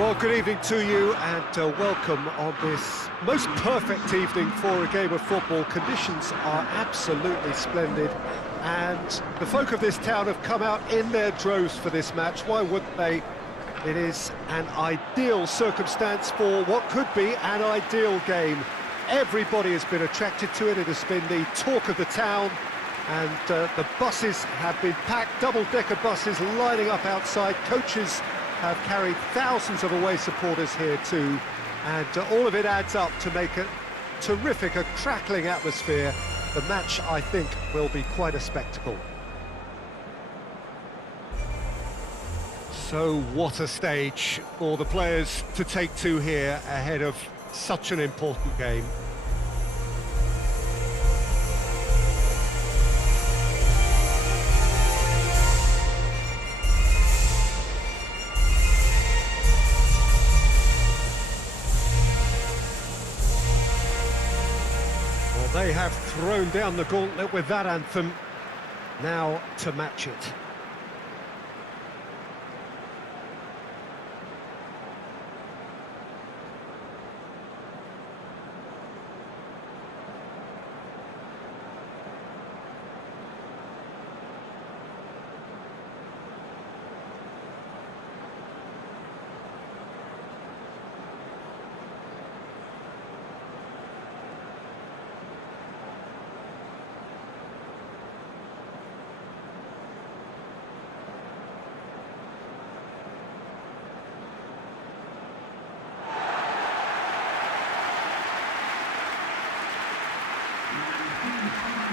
Well, good evening to you and welcome on this most perfect evening for a game of football. Conditions are absolutely splendid and the folk of this town have come out in their droves for this match. Why wouldn't they? It is an ideal circumstance for what could be an ideal game. Everybody has been attracted to it. It has been the talk of the town, and the buses have been packed, double-decker buses lining up outside. Coaches have carried thousands of away supporters here too, and all of it adds up to make a terrific, a crackling atmosphere. The match, I think, will be quite a spectacle. So what a stage for the players to take to here ahead of such an important game. They have thrown down the gauntlet with that anthem. Now to match it.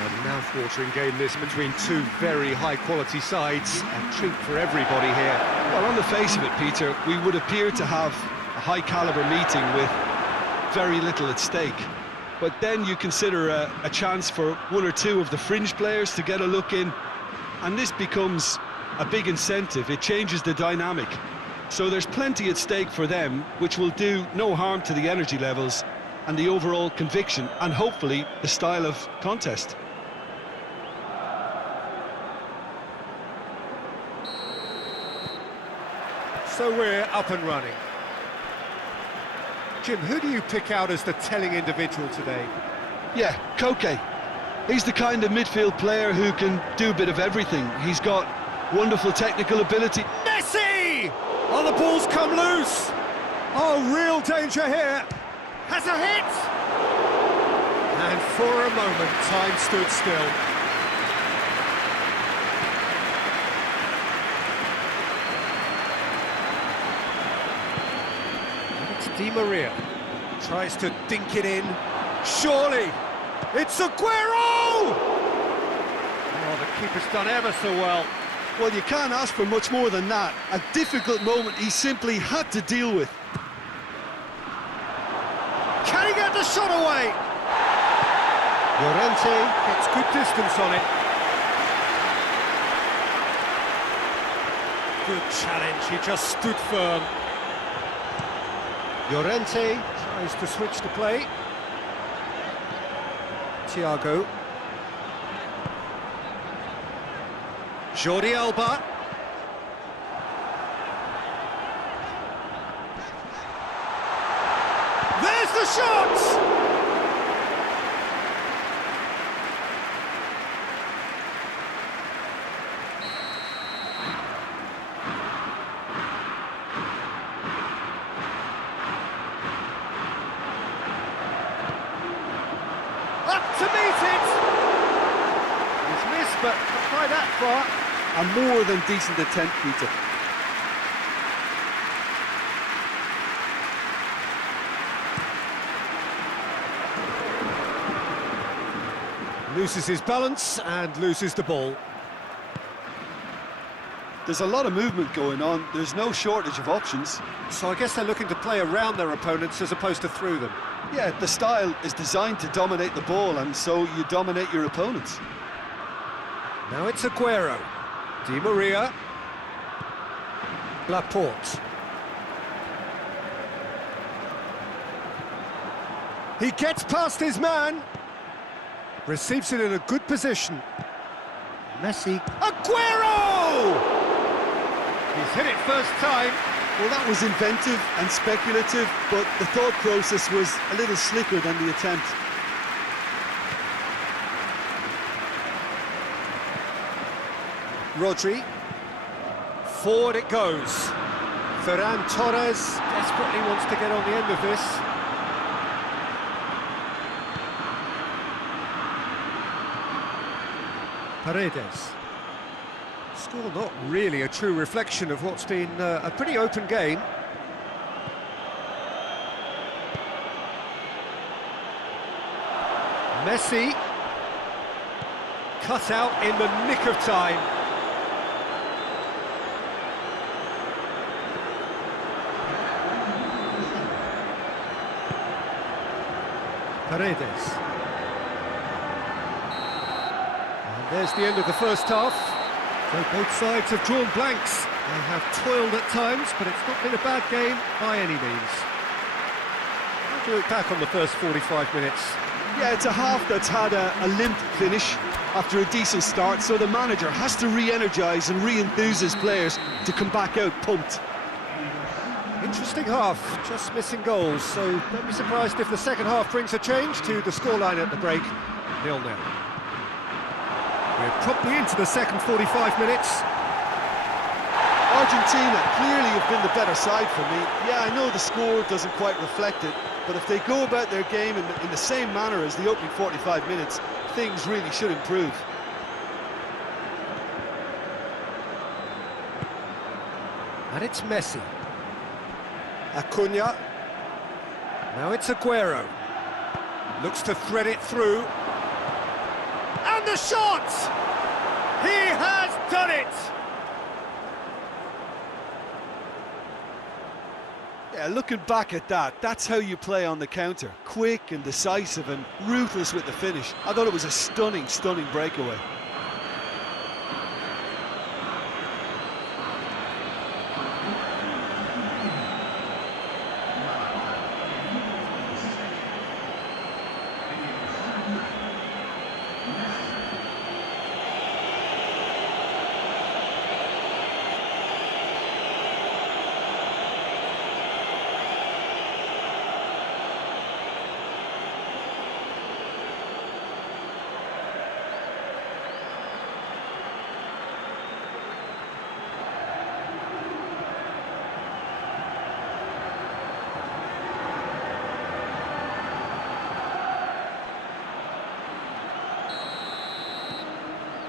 A mouth-watering game this between two very high-quality sides. A treat for everybody here. Well, on the face of it, Peter, we would appear to have a high-caliber meeting with very little at stake. But then you consider a chance for one or two of the fringe players to get a look in, and this becomes a big incentive. It changes the dynamic. So there's plenty at stake for them, which will do no harm to the energy levels and the overall conviction, and hopefully the style of contest. So we're up and running. Jim, who do you pick out as the telling individual today? Yeah, Koke. He's the kind of midfield player who can do a bit of everything. He's got wonderful technical ability. Messi! Oh, the ball's come loose! Oh, real danger here! Has a hit! And for a moment, time stood still. Di Maria tries to dink it in. Surely it's Aguero! Oh, the keeper's done ever so well. Well, you can't ask for much more than that. A difficult moment he simply had to deal with. Can he get the shot away? Llorente gets good distance on it. Good challenge, he just stood firm. Llorente tries to switch the play. Thiago. Jordi Alba. There's the shot! Up to meet it! He's missed, but not by that far. A more than decent attempt, Peter. Loses his balance and loses the ball. There's a lot of movement going on. There's no shortage of options. So I guess they're looking to play around their opponents as opposed to through them. Yeah, the style is designed to dominate the ball, and so you dominate your opponents. Now it's Aguero. Di Maria. Laporte. He gets past his man. Receives it in a good position. Messi. Aguero! He's hit it first time. Well, that was inventive and speculative, but the thought process was a little slicker than the attempt. Rodri. Forward it goes. Ferran Torres desperately wants to get on the end of this. Paredes. Score not really a true reflection of what's been a pretty open game. Messi. Cut out in the nick of time. Paredes. And there's the end of the first half. So both sides have drawn blanks. They have toiled at times, but it's not been a bad game by any means. How do you look back on the first 45 minutes? Yeah, it's a half that's had a limp finish after a decent start, so the manager has to re-energise and re-enthuse his players to come back out pumped. Interesting half, just missing goals, so don't be surprised if the second half brings a change to the scoreline at the break, 0-0. We're promptly into the second 45 minutes. Argentina clearly have been the better side for me. Yeah, I know the score doesn't quite reflect it, but if they go about their game in the same manner as the opening 45 minutes, things really should improve. And it's Messi. Acuna. Now it's Aguero. Looks to thread it through. And the shot! He has done it! Yeah, looking back at that, that's how you play on the counter. Quick and decisive and ruthless with the finish. I thought it was a stunning, stunning breakaway.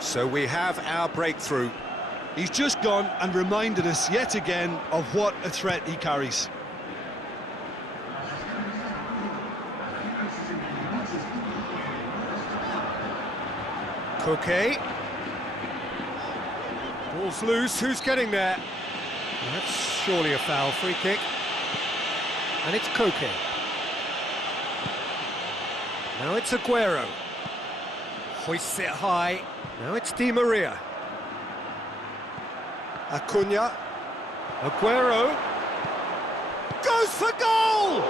So we have our breakthrough. He's just gone and reminded us yet again of what a threat he carries. Koke. Ball's loose, who's getting there? That's surely a foul, free kick. And it's Koke. Now it's Aguero. Hoists it high. Now it's Di Maria. Acuna. Aguero. Goes for goal!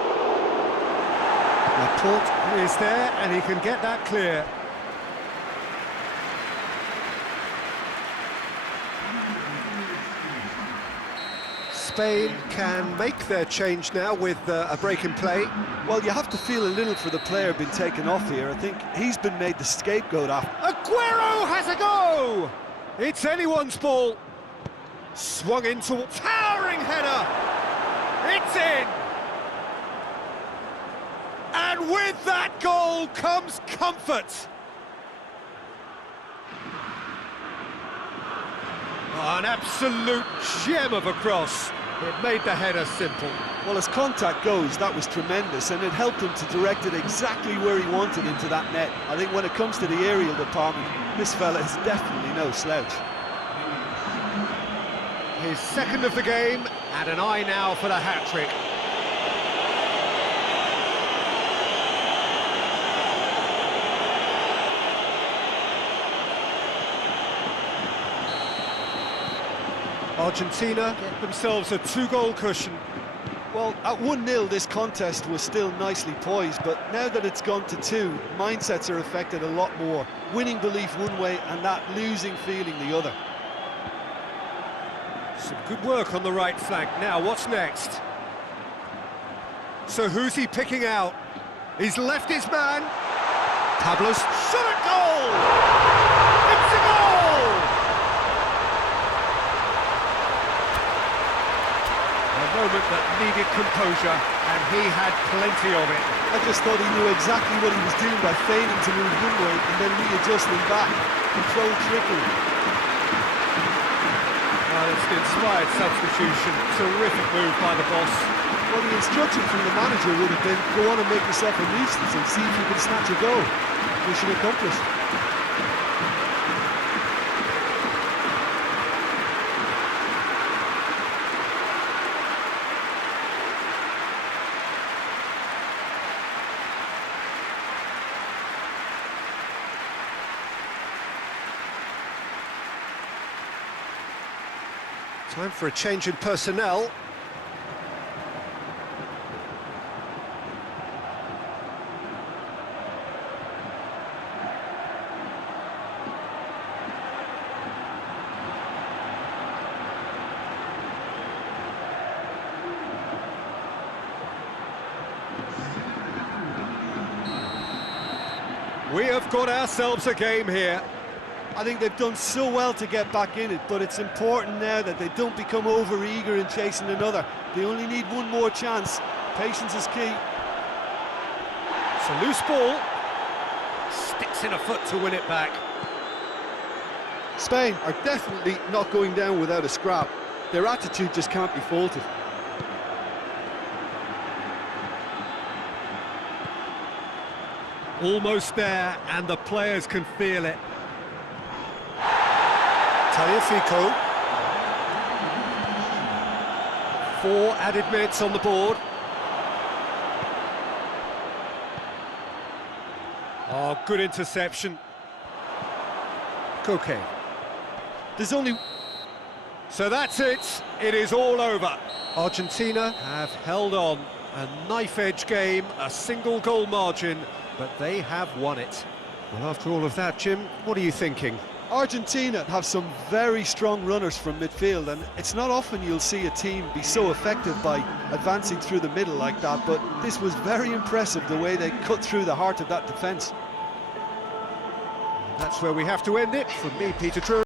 Laporte is there and he can get that clear. Spain can make their change now with a break in play. Well, you have to feel a little for the player being taken off here. I think he's been made the scapegoat after. Aguero has a go! It's anyone's ball. Swung into towering header. It's in! And with that goal comes comfort. Oh, an absolute gem of a cross. It made the header simple. Well, as contact goes, that was tremendous, and it helped him to direct it exactly where he wanted into that net. I think when it comes to the aerial department, this fella is definitely no slouch. His second of the game, and an eye now for the hat-trick. Argentina get themselves a two-goal cushion. Well, at 1-0 this contest was still nicely poised, but now that it's gone to 2, mindsets are affected a lot more. Winning belief one way and that losing feeling the other. Some good work on the right flank. Now, what's next? So who's he picking out? He's left his man. Pablo's shot at goal! It's a goal! A moment that needed composure, and he had plenty of it. I just thought he knew exactly what he was doing by feigning to move one way and then readjusting back. Controlled trickery. It's an inspired substitution. Terrific move by the boss. Well, the instruction from the manager would have been, go on and make yourself a nuisance and see if you can snatch a goal. Mission accomplished. Time for a change in personnel. We have got ourselves a game here. I think they've done so well to get back in it, but it's important now that they don't become over-eager in chasing another. They only need one more chance. Patience is key. It's a loose ball. Sticks in a foot to win it back. Spain are definitely not going down without a scrap. Their attitude just can't be faulted. Almost there, and the players can feel it. Tagliafico. 4 added minutes on the board. Oh, good interception. Koke. There's only... So that's it. It is all over. Argentina have held on. A knife-edge game, a single goal margin, but they have won it. Well, after all of that, Jim, what are you thinking? Argentina have some very strong runners from midfield, and it's not often you'll see a team be so effective by advancing through the middle like that, but this was very impressive, the way they cut through the heart of that defence. That's where we have to end it. From me, Peter Drew.